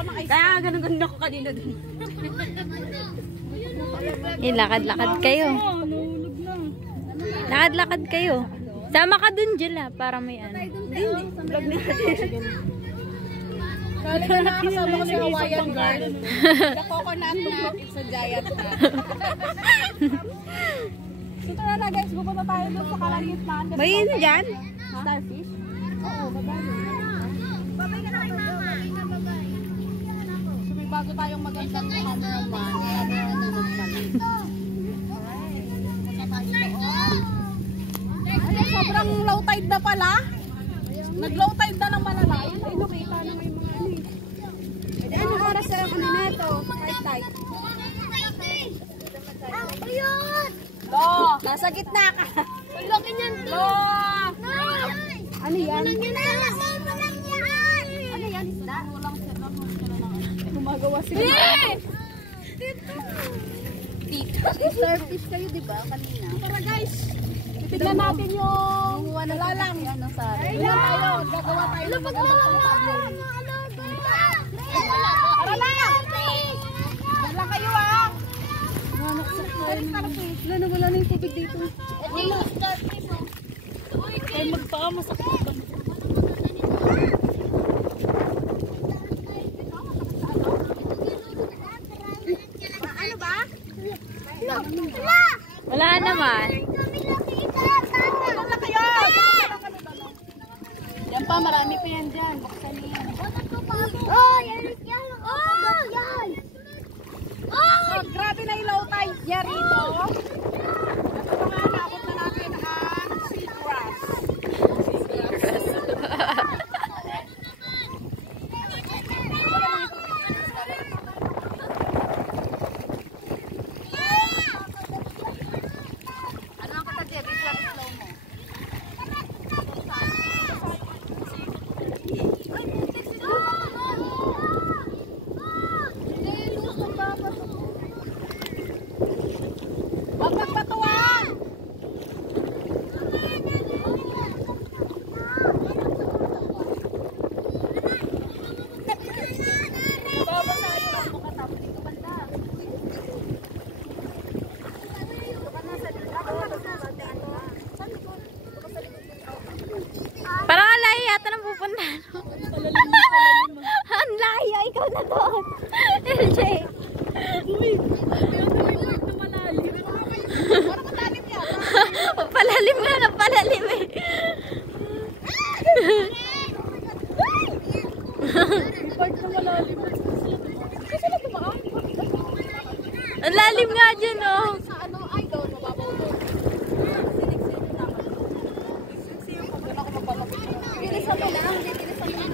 ako ng ice. Kaya ganun-ganun ako kanina dun. Lakad-lakad kayo. Nahulog na. Lakad-lakad kayo. Sama ka dun, Jula, para may ano. Vlog natin. Kali na nakakasama ko si Hawaiian girl. The coconut nut, it's a giant nut. So tara na guys, pupunta tayo doon sa kalagitnaan. May yun dyan? Starfish? Oo, babae. Babay ka na kay mama. So may bago tayong magandang cameraman. Ay, sobrang low tide na pala. Nag-low tide na ng malala. Ay, nakita na may mga ano eh. Anong oras na ano na ito? High tide. Ayun! Lo! Nasa gitna ka. Ang laki niyan to! Lo! Ano yan? Ano yan? Isda? Gumagawa sila. Dito. Starfish kayo, di ba? Kanina. Tara guys! Tignan natin yung lalang. Ano sa Tignan tayo. Gagawa tayo ng magandang pang-tablet. Tara lang! Dala kayo ah! Wala na yung tubig dito. Ay, magpaamas ako. Ano ba? Wala naman. Dala kayo! Yan pa, marami pa yan dyan. Buksan niyo yan. So, grabe na ilaw tayo niya rito. Ito nga, naabot na natin ang seagrass. Ano ang katabi? Slow mo. Huwag magpatuwang! Babasa yun ang makatapos dito banda. Parang ang lahi yata nang pupunta. Ang lahi, ikaw na doon. LJ. Palalim nga, napalalim eh. Ang lalim nga dyan oh. Sa ano, ay doon, mababaw doon. Doon ako magpapapicture. Bilisan mo lang. Bilisan mo lang.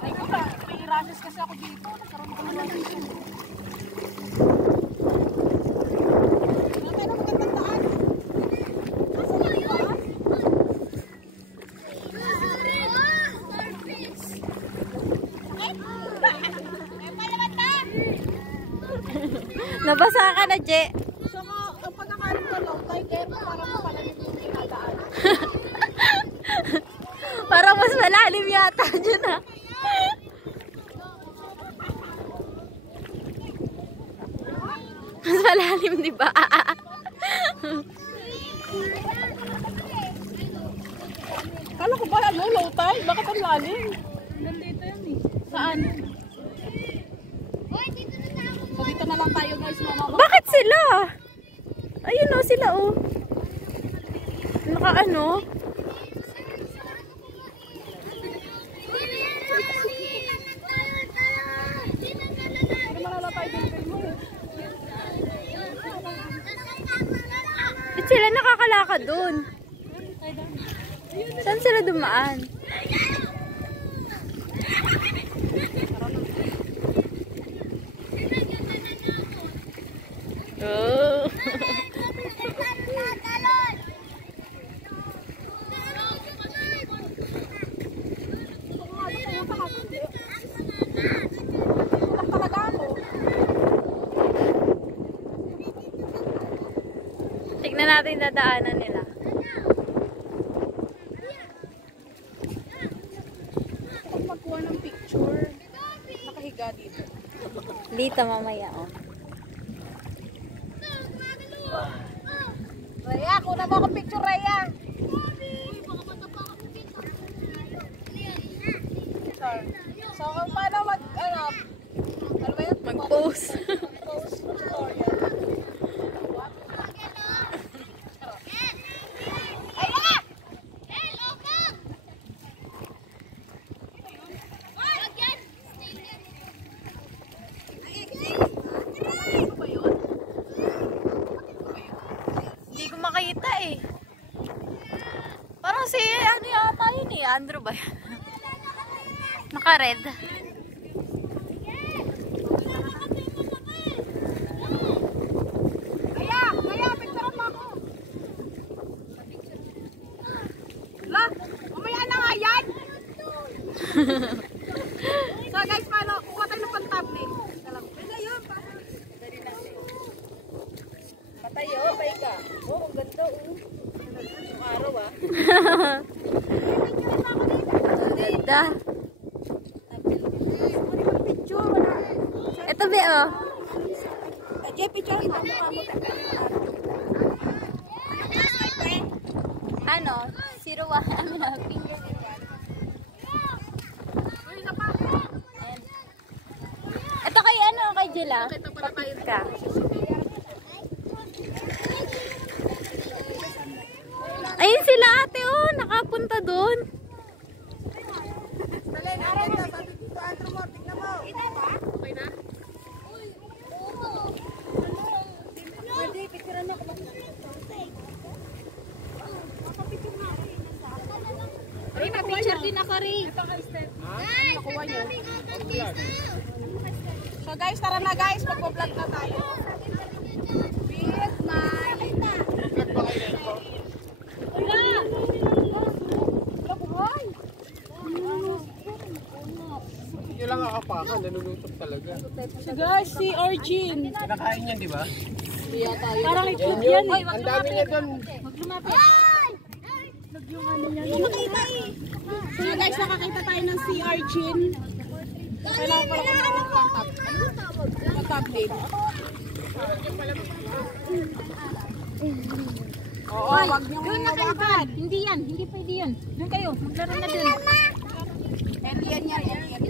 Ay ko ba, may rashes kasi ako dito. Nagkaroon ko naman dito. Wala tayo na magandang daan. Asa na yun? Nabasa ka na, Je. So, ang pagkakaroon ko low tide, kaya parang mapalalim yung pinadaan. Parang mas malalim yata dyan ah. Mas malalim, di ba? Kala ko ba ano, low tide? Bakit ang lalim? Nandito yan eh. Saan? So dito na lang tayo guys, mama. Bakit sila? Ayun oh, sila oh. Naka ano? Pero malala tayo dito mo. Ba't sila nakakalakad dun? Saan sila dumaan? Oh. Tignan natin dadaanan nila. akong magkuha ng picture. Nakahiga dito. Dito mamaya, oh. Raya, kuna mo akong picture, Raya. So, paano ano ba yun? Mag-post. Post tutorial. Hindi ko makita eh. Parang si ano yata yun eh. Andrew ba yan? Naka-red. Kaya, picture mo ako. La, mamaya na nga yan. So guys, paano? Kuha tayo ng pang-tablet. Patayo, pay ka. Oh, ang ganda oh. Yung araw ah. Ganda. Picture, wala. Ito ba oh? Jay, picture kita mo ka mo. Ano? 01. Ano na? Finger. Ayan. Ito kay ano? Kay Jula? Pakit ka. Ayun sila ate oh. Nakapunta doon. Okay na? Pwede, picture na ako. Rin, picture din ako rin. Nakuha nyo. So guys, tara na guys. Magpo-vlog na tayo. With my... Vlog ba kayo nito? Wala! Labuhay! Yun lang akapakan, nanunutok talaga. So guys, si Origin. Kinakain niyan, di ba? Parang ikot Yun, yan. ang dami niya doon. So guys, nakakita tayo ng si Origin. Kailangan pala ko ng pang-tablet. Oo, wag niyong mabakan. Hindi yan. Hindi pwede yun. Doon kayo. Maglaro na doon. Alien yan, alien.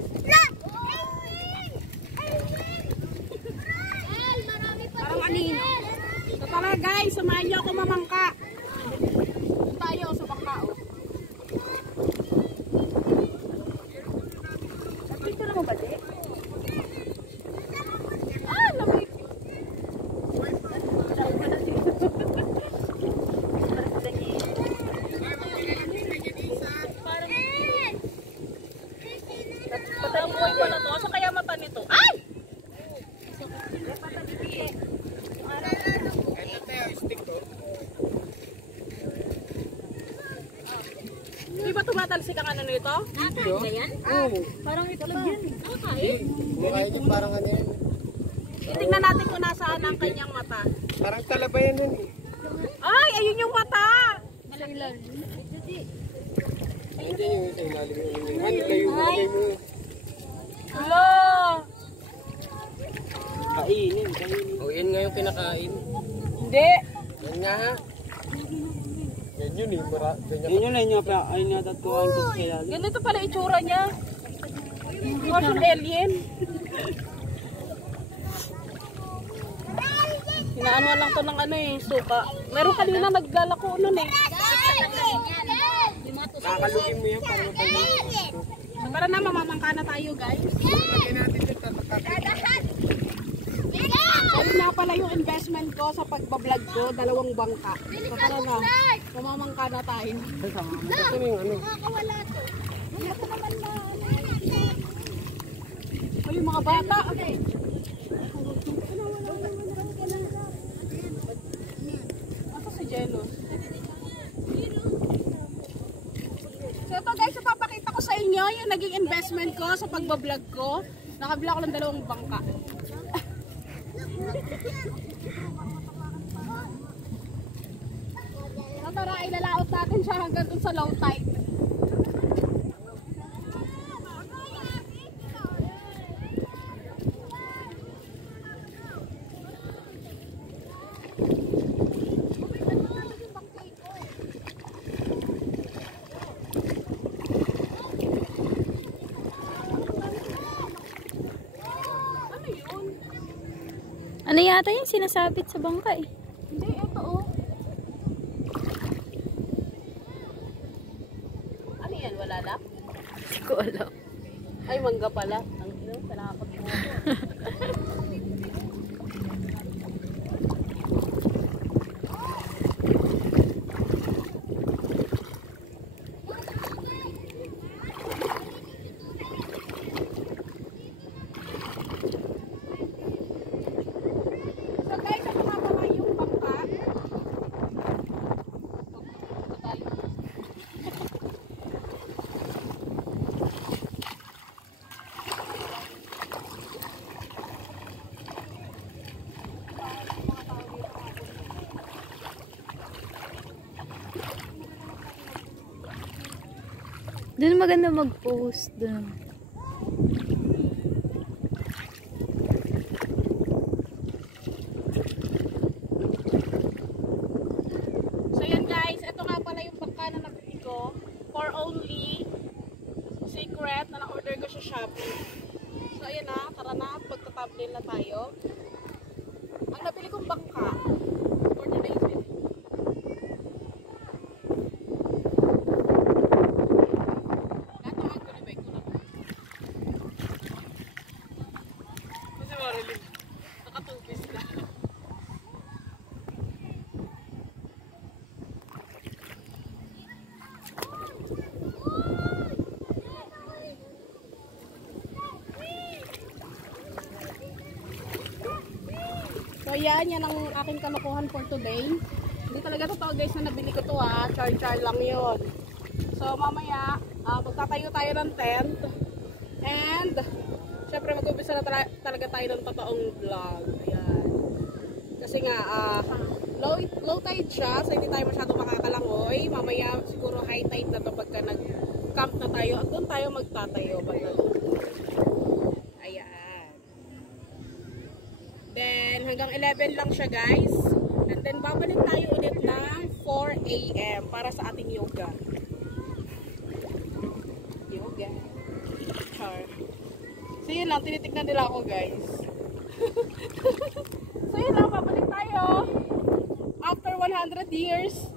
Parang anino. So tara guys, samahan niyo ako mamangka. Doon tayo sa bangka. Picture mo ba, Jay? Ah, lamig. Patabuhay ko na to. So kaya mata nito. Ay! Ito tayo, stick to. Di ba tumatalsik ang ano nito? Video? Oo. Parang itlog yan. Mukha niya parang ano yan. Itingnan natin kung nasaan ang kanyang mata. Parang talabayan yan eh. Ay, ayun yung mata! Ayun dyan yung isa ilalim yung ano, layo mo, layo mo. Hello! Kainin. O, yan nga yung kinakain. Hindi. Yan nga ha. Yan yun eh. Yun yun lang yung ayun nga tatuan ko kaya. Ganito pala itsura niya. Motion alien. Hinaanuan lang to ng ano eh, suka. Meron kanina naglalako nun eh. Kakalugin mo yan para mapagin. So, para na mamamangka na tayo guys. Lagyan natin yung tatakapin. Ayun na pala yung investment ko sa pagbablog ko, 2 bangka. So tara na, mamamangka na tayo. Ito na yung ano. O yung mga bata. Ako si Jello. So ito guys, ipapakita ko sa inyo yung naging investment ko sa pagbablog ko. Nakabila ko lang 2 bangka. So tara, ilalaot natin siya hanggang dun sa low tide. Ano yata yung sinasabit sa bangka eh? Hindi, ito oh. Ano yan? Wala lang? Hindi ko alam. Ay, mangga pala. Ang ino, talakot mo. So guys, ito nga pala yung bangka. Doon maganda mag-post doon. So yan guys, ito nga pala yung bangka na nabili ko for only secret na na-order ko sa Shopee. So ayan na, tara na, magta-thumbnail na tayo. Ang nabili kong bangka for today's video. Natuhan ko ni Bay ko na. Kasi Marilyn, nakatupis na. So yan ang aking kalukuhan for today. Hindi talaga totoo guys na nabili ko to ha. Char-char lang yon. So mamaya magtatayo tayo ng tent. And syempre mag-umpisa na talaga tayo ng totoong vlog. Ayan. Kasi nga low tide siya. So hindi tayo masyado makakalangoy. Mamaya siguro high tide na to pagka nag-camp na tayo. At doon tayo magtatayo. Ayan. Then, hanggang 11 lang siya guys. And then, babalik tayo ulit ng 4 AM para sa ating yoga. Yoga. Char. So, yun lang. Tinitignan nila ako guys. So, yun lang. Babalik tayo. After 100 years.